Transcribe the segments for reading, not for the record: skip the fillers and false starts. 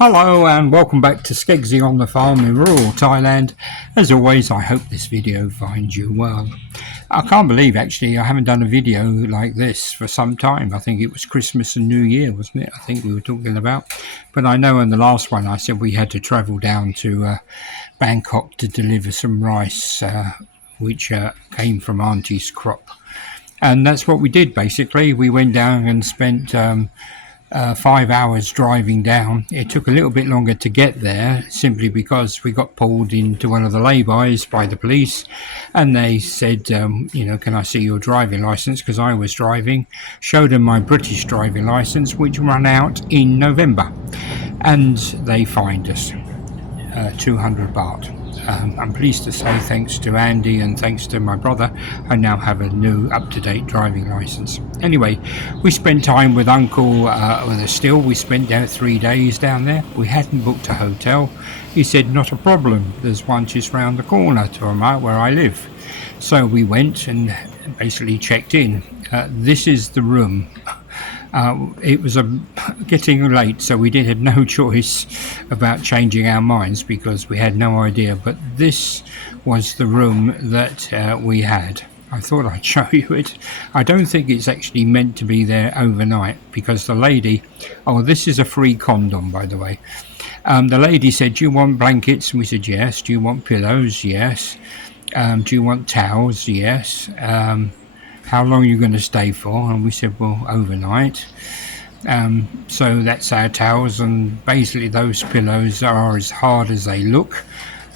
Hello and welcome back to Skeggsy on the farm in rural Thailand. As always, I hope this video finds you well. I can't believe actually I haven't done a video like this for some time. I think it was Christmas and New Year, wasn't it? I think we were talking about. But I know in the last one I said we had to travel down to Bangkok to deliver some rice which came from Auntie's crop. And that's what we did basically. We went down and spent 5 hours driving down. It took a little bit longer to get there simply because we got pulled into one of the lay-bys by the police, and they said, can I see your driving license, because I was driving. Showed them my British driving license, which ran out in November, and they fined us 200 baht. I'm pleased to say, thanks to Andy and thanks to my brother, I now have a new up-to-date driving license. Anyway, we spent time with Uncle still. We spent 3 days down there. We hadn't booked a hotel. He said, not a problem, there's one just round the corner to where I live. So we went and basically checked in. This is the room. It was getting late, so we had no choice about changing our minds because we had no idea. But this was the room that we had. I thought I'd show you it. I don't think it's actually meant to be there overnight because the lady... Oh, this is a free condom, by the way. The lady said, do you want blankets? And we said, yes. Do you want pillows? Yes. Do you want towels? Yes. How long are you going to stay for? And we said, well, overnight. So that's our towels, and basically those pillows are as hard as they look.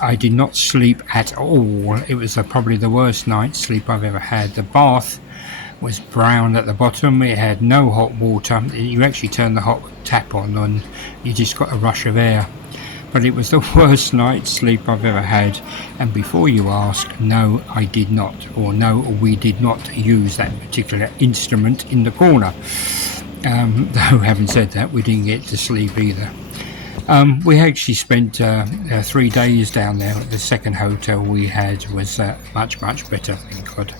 I did not sleep at all. It was probably the worst night's sleep I've ever had. The bath was brown at the bottom. It had no hot water. You actually turn the hot tap on and you just got a rush of air. But it was the worst night's sleep I've ever had. And before you ask, no, I did not. Or no, we did not use that particular instrument in the corner. Though having said that, we didn't get to sleep either. We actually spent 3 days down there. The second hotel we had was much better, thank God.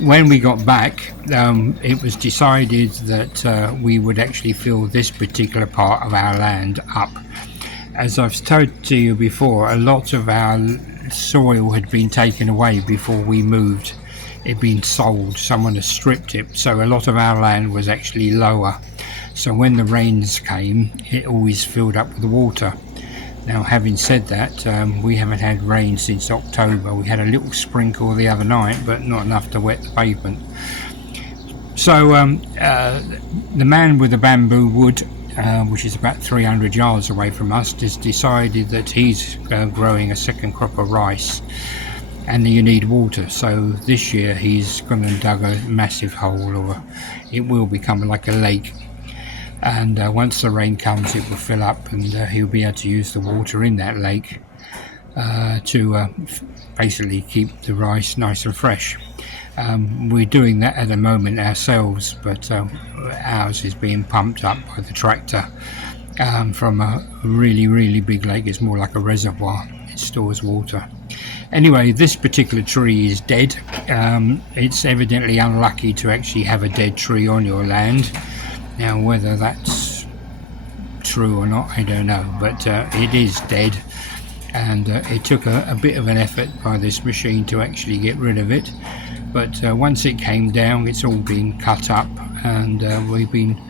When we got back, it was decided that we would actually fill this particular part of our land up. As I've told to you before, a lot of our soil had been taken away before we moved. It had been sold, someone had stripped it, so a lot of our land was actually lower. So when the rains came, it always filled up with water. Now, having said that, we haven't had rain since October. We had a little sprinkle the other night, but not enough to wet the pavement. So the man with the bamboo wood, which is about 300 yards away from us, has decided that he's growing a second crop of rice, and you need water. So this year he's gone and dug a massive hole, or it will become like a lake, and once the rain comes it will fill up, and he'll be able to use the water in that lake to basically keep the rice nice and fresh. We're doing that at the moment ourselves, but ours is being pumped up by the tractor from a really big lake. It's more like a reservoir. It stores water. Anyway, this particular tree is dead. It's evidently unlucky to actually have a dead tree on your land. Now, whether that's true or not, I don't know, but it is dead, and it took a bit of an effort by this machine to actually get rid of it. But once it came down, it's all been cut up, and we've been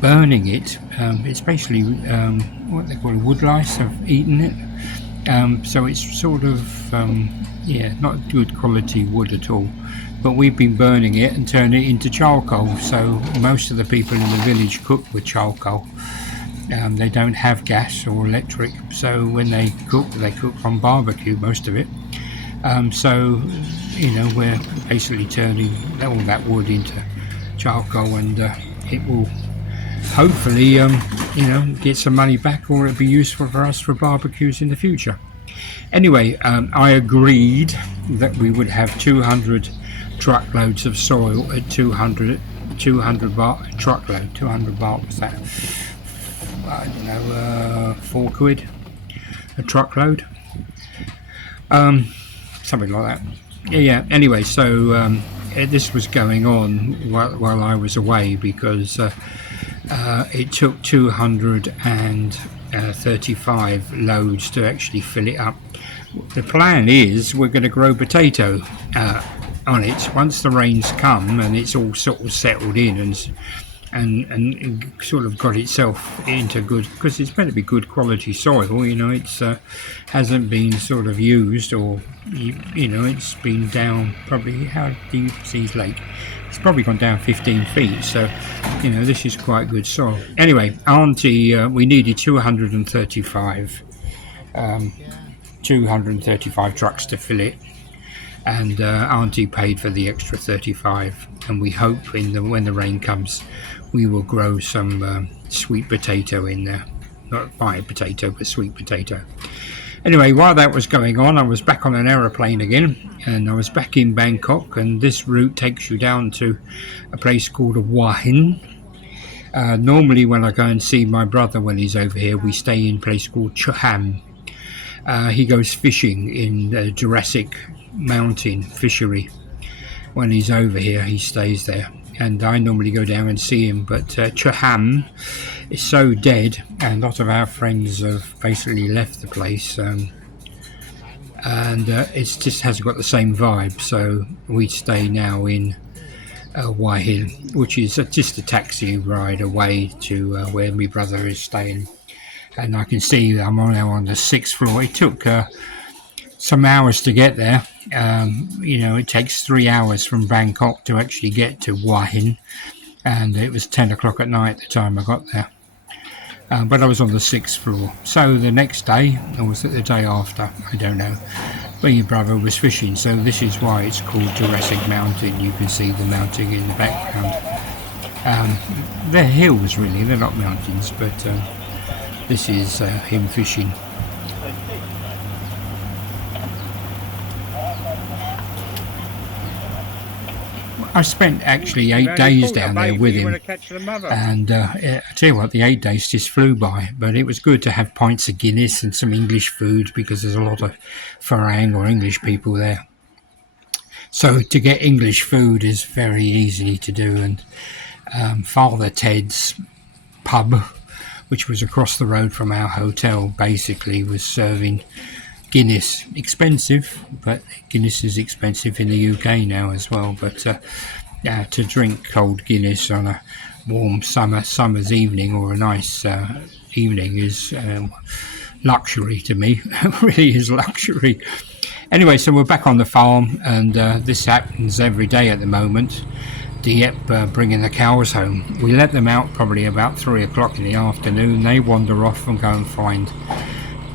burning it. It's basically what they call wood lice have eaten it. So it's sort of, not good quality wood at all. But we've been burning it and turning it into charcoal. So most of the people in the village cook with charcoal. They don't have gas or electric, so when they cook on barbecue, most of it. So, we're basically turning all that wood into charcoal, and it will hopefully, get some money back, or it'll be useful for us for barbecues in the future. Anyway, I agreed that we would have 200 truckloads of soil at 200 baht a truckload. 200 baht was that? I don't know, 4 quid a truckload. Something like that. Yeah. Anyway, so this was going on while I was away, because it took 200 and 35 loads to actually fill it up. The plan is we're going to grow potato on it once the rains come and it's all sort of settled in and sort of got itself into good, because it's meant to be good quality soil, you know. It's hasn't been sort of used, or you know, it's been down probably, how deep is lake? It's probably gone down 15 feet, so you know, this is quite good soil. Anyway, Auntie, we needed 235 trucks to fill it, and Auntie paid for the extra 35, and we hope when the rain comes we will grow some sweet potato in there. Not fried potato, but sweet potato. Anyway, while that was going on, I was back on an aeroplane again, and I was back in Bangkok, and this route takes you down to a place called Hua Hin. Normally when I go and see my brother when he's over here, we stay in a place called Chaham. He goes fishing in the Jurassic Mountain fishery. When he's over here, he stays there, and I normally go down and see him. But Chaham is so dead, and a lot of our friends have basically left the place, and it just hasn't got the same vibe. So we stay now in Hua Hin, which is just a taxi ride away to where my brother is staying. And I can see I'm now on the 6th floor. It took some hours to get there. You know, it takes 3 hours from Bangkok to actually get to Hua Hin, and it was 10 o'clock at night the time I got there. But I was on the 6th floor. So the next day, or was it the day after, I don't know, but your brother was fishing. So this is why it's called Jurassic Mountain. You can see the mountain in the background. They're hills really, they're not mountains, but this is him fishing. I spent actually 8 days down there with him, and I tell you what, the 8 days just flew by. But it was good to have pints of Guinness and some English food, because there's a lot of Farang or English people there. So to get English food is very easy to do, and Father Ted's pub, which was across the road from our hotel, basically was serving Guinness. Expensive, but Guinness is expensive in the UK now as well. But to drink cold Guinness on a warm summer's evening, or a nice evening, is luxury to me. It really is luxury. Anyway, so we're back on the farm, and this happens every day at the moment. Deap bringing the cows home. We let them out probably about 3 o'clock in the afternoon. They wander off and go and find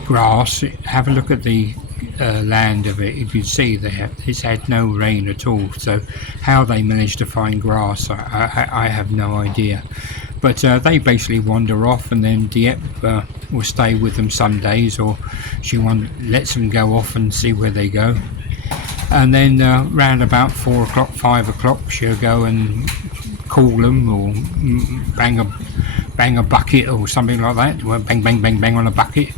grass. Have a look at the land of it. You can see it's had no rain at all, so how they managed to find grass, I have no idea. But they basically wander off, and then Deap will stay with them some days, or she lets them go off and see where they go. And then round about 4 o'clock, 5 o'clock, she'll go and call them, or bang a bucket or something like that. Well, bang, bang, bang, bang on a bucket.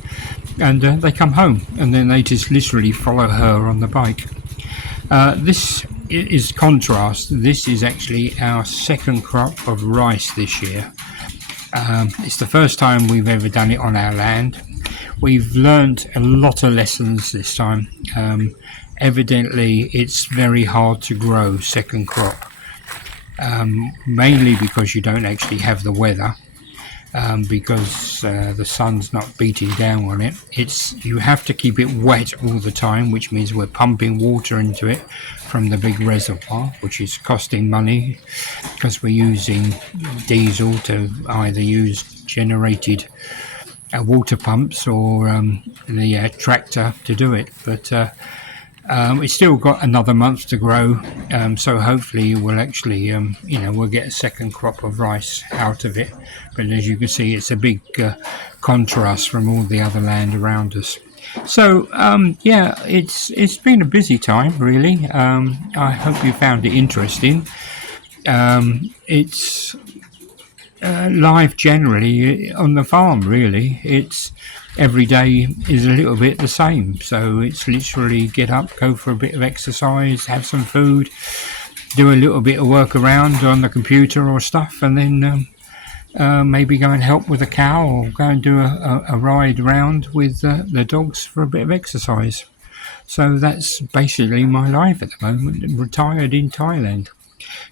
And they come home, and then they just literally follow her on the bike. This is contrast. This is actually our second crop of rice this year. It's the first time we've ever done it on our land. We've learnt a lot of lessons this time. Evidently it's very hard to grow second crop, mainly because you don't actually have the weather. Because the sun's not beating down on it. You have to keep it wet all the time, which means we're pumping water into it from the big reservoir, which is costing money, because we're using diesel to either use generated water pumps or the tractor to do it. But it's still got another month to grow, so hopefully we'll actually we'll get a second crop of rice out of it. But as you can see, it's a big contrast from all the other land around us. So yeah, it's been a busy time really. I hope you found it interesting. It's life generally on the farm really. It's every day is a little bit the same, so it's literally get up, go for a bit of exercise, have some food, do a little bit of work around on the computer or stuff, and then maybe go and help with a cow, or go and do a ride around with the dogs for a bit of exercise. So that's basically my life at the moment, retired in Thailand.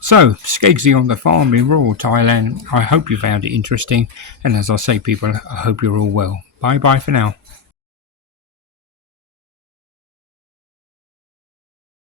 So, Skeggsy on the farm in rural Thailand. I hope you found it interesting, and as I say, people, I hope you're all well. Bye bye for now.